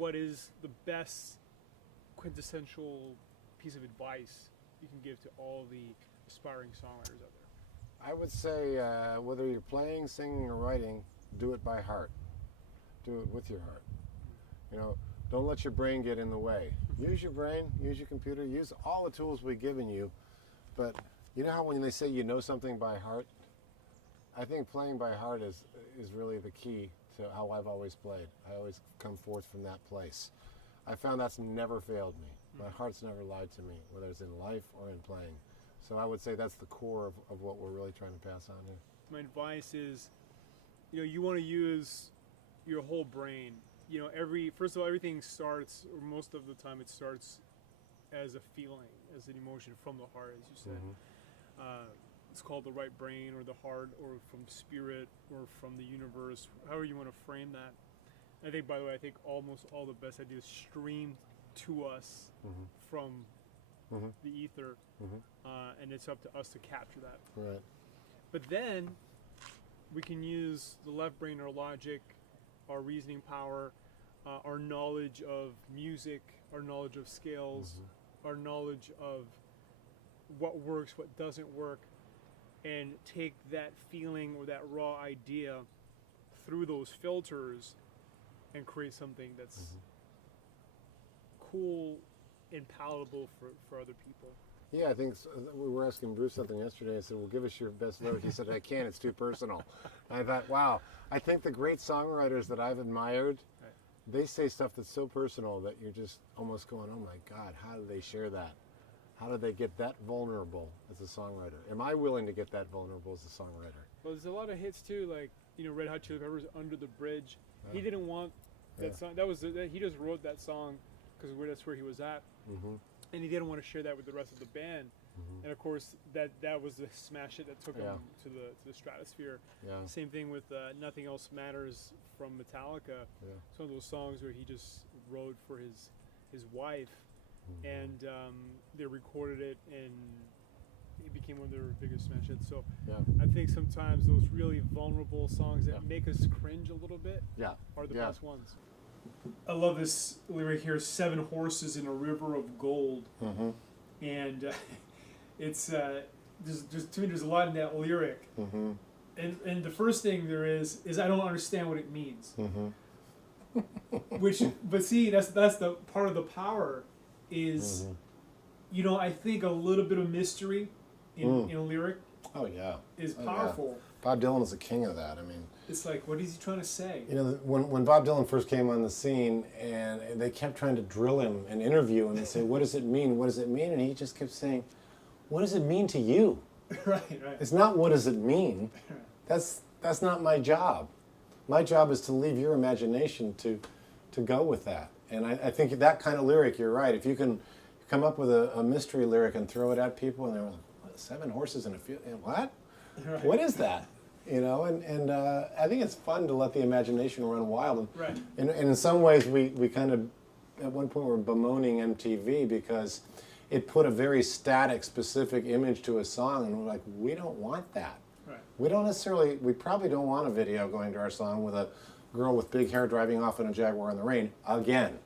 what is the best quintessential piece of advice you can give to all the aspiring songwriters out there? I would say whether you're playing, singing, or writing, do it by heart. Do it with your heart. You know, don't let your brain get in the way. Use your brain, use your computer, use all the tools we've given you. But you know how when they say you know something by heart? I think playing by heart is really the key to how I've always played. I always come forth from that place. I found that's never failed me. My heart's never lied to me, whether it's in life or in playing. So I would say that's the core of what we're really trying to pass on here. My advice is, you want to use your whole brain. First of all, everything starts, or most of the time it starts as a feeling, as an emotion from the heart, as you said. It's called the right brain or the heart or from spirit or from the universe, however you want to frame that. I think, by the way, almost all the best ideas stream to us from the ether, and it's up to us to capture that. Right. But then we can use the left brain, our logic, our reasoning power, our knowledge of music, our knowledge of scales, our knowledge of what works, what doesn't work, and take that feeling or that raw idea through those filters and create something that's cool and palatable for other people. Yeah, I think we were asking Bruce something yesterday. I said, well, give us your best lyric. He said, I can't, it's too personal. And I thought, wow, I think the great songwriters that I've admired, they say stuff that's so personal that you're just almost going, oh my God, how do they share that? How do they get that vulnerable as a songwriter? Am I willing to get that vulnerable as a songwriter? Well, there's a lot of hits too, like, Red Hot Chili Peppers, Under the Bridge. He didn't want that song. He just wrote that song because that's where he was at. And he didn't want to share that with the rest of the band. And of course, that was the smash hit that took him to the stratosphere. Same thing with Nothing Else Matters from Metallica. It's one of those songs where he just wrote for his wife, and they recorded it, and it became one of their biggest smash hits. So I think sometimes those really vulnerable songs that make us cringe a little bit are the best ones. I love this lyric here, 7 horses in a river of gold. And it's there's a lot in that lyric. And the first thing there is I don't understand what it means. But see, that's the part of the power is, I think a little bit of mystery in a lyric is powerful. Bob Dylan is the king of that. I mean, it's like, what is he trying to say? When Bob Dylan first came on the scene, and they kept trying to drill him and interview him and say, what does it mean? What does it mean? And he just kept saying, what does it mean to you? Right. It's not what does it mean. That's not my job. My job is to leave your imagination to go with that. And I think that kind of lyric, you're right. If you can come up with a mystery lyric and throw it at people, and they're like, what, 7 horses in a field? What? Right. What is that? And I think it's fun to let the imagination run wild. And in some ways, we kind of, at one point, were bemoaning MTV because it put a very static, specific image to a song, and we're like, we don't want that. We probably don't want a video going to our song with a girl with big hair driving off in a Jaguar in the rain again.